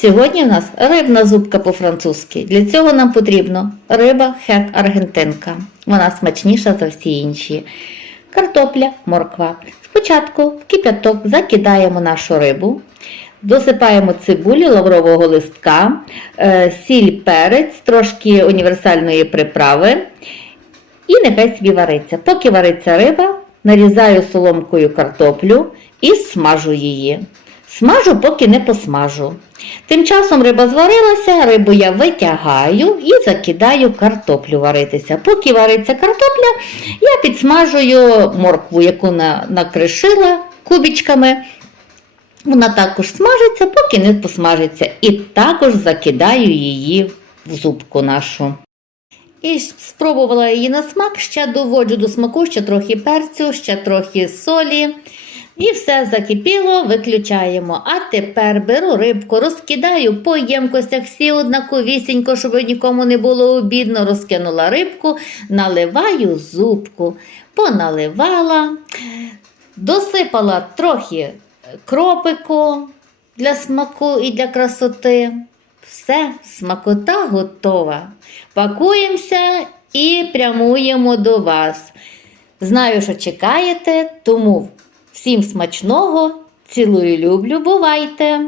Сьогодні в нас рибна зубка по-французьки. Для цього нам потрібно риба хек аргентинка. Вона смачніша за всі інші. Картопля, морква. Спочатку в кип'яток закидаємо нашу рибу, досипаємо цибулю лаврового листка, е, сіль, перець, трошки універсальної приправи. І нехай собі вариться. Поки вариться риба, нарізаю соломкою картоплю і смажу її. Смажу, поки не посмажу. Тим часом риба зварилася, рибу я витягаю і закидаю картоплю варитися. Поки вариться картопля, я підсмажую моркву, яку накришила кубічками. Вона також смажиться, поки не посмажиться. І також закидаю її в зубку нашу. І спробувала її на смак, ще доводжу до смаку, ще трохи перцю, ще трохи солі. І все закипіло, виключаємо. А тепер беру рибку, розкидаю по ємкостях всі однаковісінько, щоб нікому не було обідно. Розкинула рибку, наливаю зубку, поналивала, досипала трохи кропику для смаку і для красоти. Все, смакота готова. Пакуємося і прямуємо до вас. Знаю, що чекаєте, тому всім смачного, цілую, люблю, бувайте!